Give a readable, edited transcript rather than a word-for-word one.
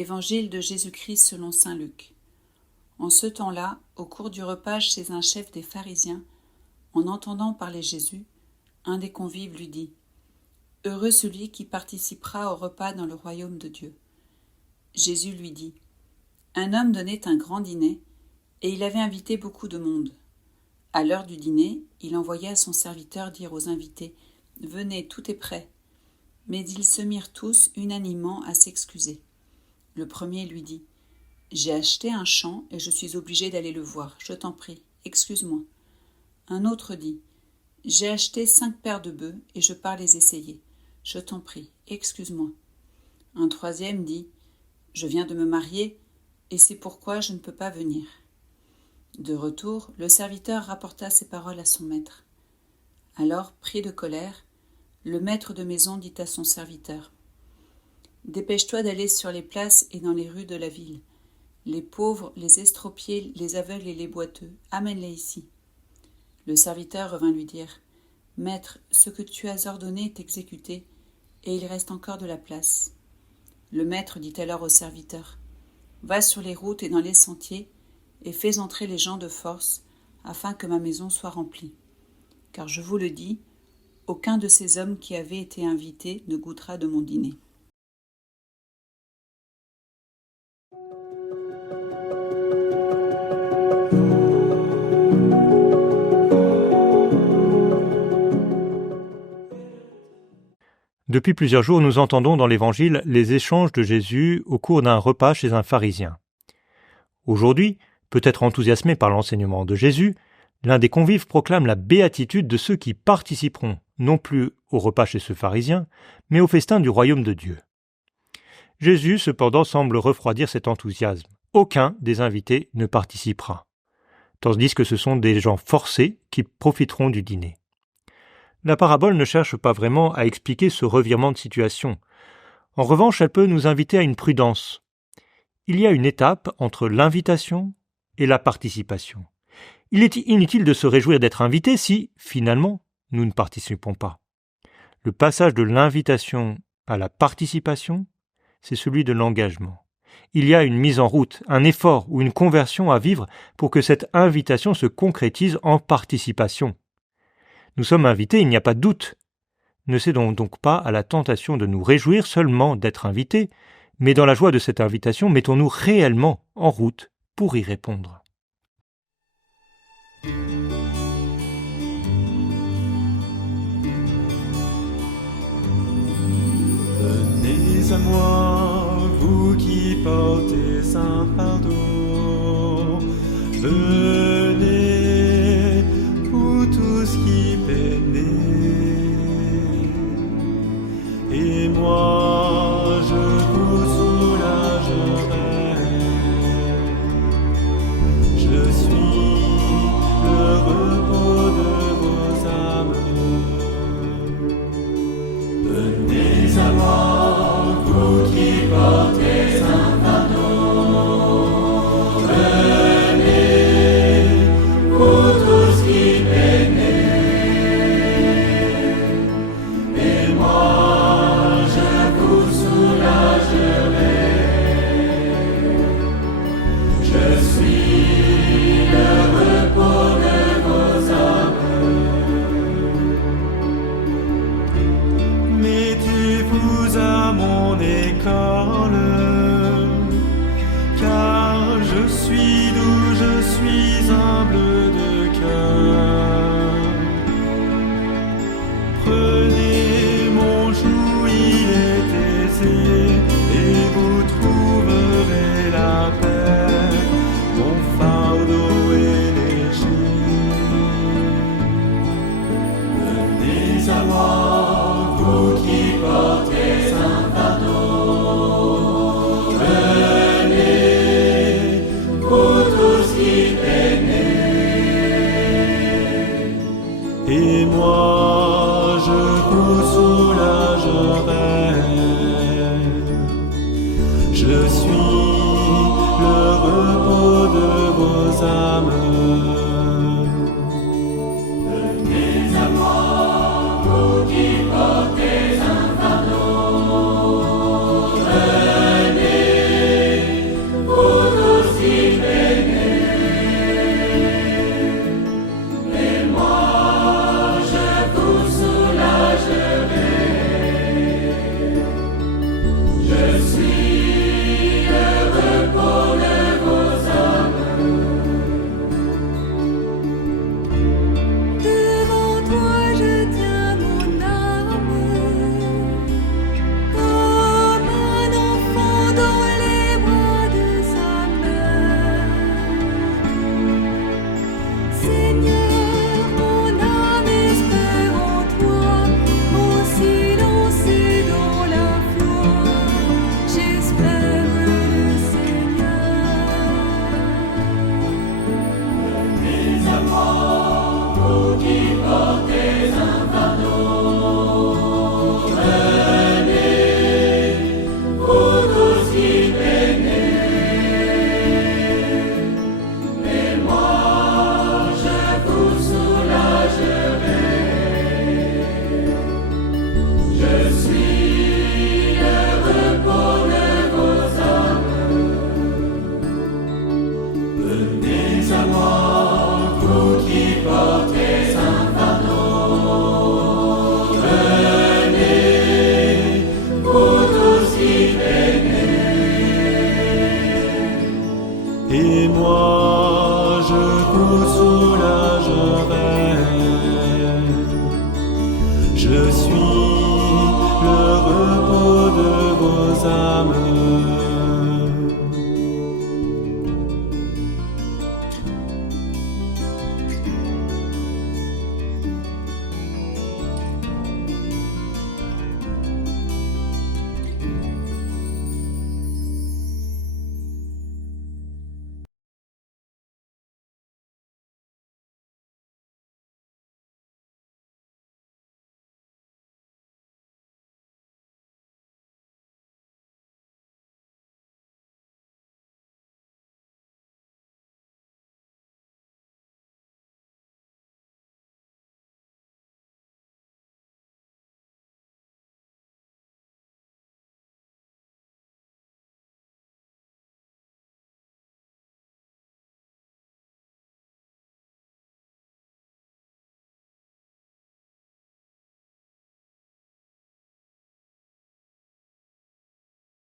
Évangile de Jésus-Christ selon saint Luc. En ce temps-là, au cours du repas chez un chef des pharisiens, en entendant parler Jésus, un des convives lui dit « Heureux celui qui participera au repas dans le royaume de Dieu. » Jésus lui dit « Un homme donnait un grand dîner, et il avait invité beaucoup de monde. À l'heure du dîner, il envoya son serviteur dire aux invités « Venez, tout est prêt. » Mais ils se mirent tous unanimement à s'excuser. Le premier lui dit « J'ai acheté un champ et je suis obligé d'aller le voir. Je t'en prie, excuse-moi. » Un autre dit « J'ai acheté 5 paires de bœufs et je pars les essayer. Je t'en prie, excuse-moi. » Un troisième dit « Je viens de me marier et c'est pourquoi je ne peux pas venir. » De retour, le serviteur rapporta ces paroles à son maître. Alors, pris de colère, le maître de maison dit à son serviteur « Dépêche-toi d'aller sur les places et dans les rues de la ville. Les pauvres, les estropiés, les aveugles et les boiteux, amène-les ici. » Le serviteur revint lui dire « Maître, ce que tu as ordonné est exécuté, et il reste encore de la place. » Le maître dit alors au serviteur « Va sur les routes et dans les sentiers, et fais entrer les gens de force, afin que ma maison soit remplie. Car je vous le dis, aucun de ces hommes qui avaient été invités ne goûtera de mon dîner. » Depuis plusieurs jours, nous entendons dans l'Évangile les échanges de Jésus au cours d'un repas chez un pharisien. Aujourd'hui, peut-être enthousiasmé par l'enseignement de Jésus, l'un des convives proclame la béatitude de ceux qui participeront non plus au repas chez ce pharisien, mais au festin du royaume de Dieu. Jésus, cependant, semble refroidir cet enthousiasme. Aucun des invités ne participera, tandis que ce sont des gens forcés qui profiteront du dîner. La parabole ne cherche pas vraiment à expliquer ce revirement de situation. En revanche, elle peut nous inviter à une prudence. Il y a une étape entre l'invitation et la participation. Il est inutile de se réjouir d'être invité si, finalement, nous ne participons pas. Le passage de l'invitation à la participation, c'est celui de l'engagement. Il y a une mise en route, un effort ou une conversion à vivre pour que cette invitation se concrétise en participation. Nous sommes invités, il n'y a pas de doute. Ne cédons donc pas à la tentation de nous réjouir seulement d'être invités, mais dans la joie de cette invitation, mettons-nous réellement en route pour y répondre. Venez à moi, vous qui portez un fardeau. Venez, vous tous qui peinez. Et moi, je vous soulagerai. Je suis le repos de vos âmes. Venez à moi, vous qui portez un fardeau. Venez, vous tous qui peinez. Et moi, je vous soulagerai. Je suis le repos de vos âmes. Mettez-vous à mon école, car je suis doux, je suis humble de cœur. Prenez mon joug, il est aisé, et vous trouverez la paix. Mon fardeau est léger. Venez à moi, vous qui portez un fardeau. Venez, vous tous qui peinez. Et moi, je vous soulagerai. Je suis le repos de vos âmes. Venez à moi, vous qui portez un fardeau. Venez, qui portez un fardeau, venez, vous tous qui peinez, et moi je vous soulagerai. Je suis le repos de vos âmes.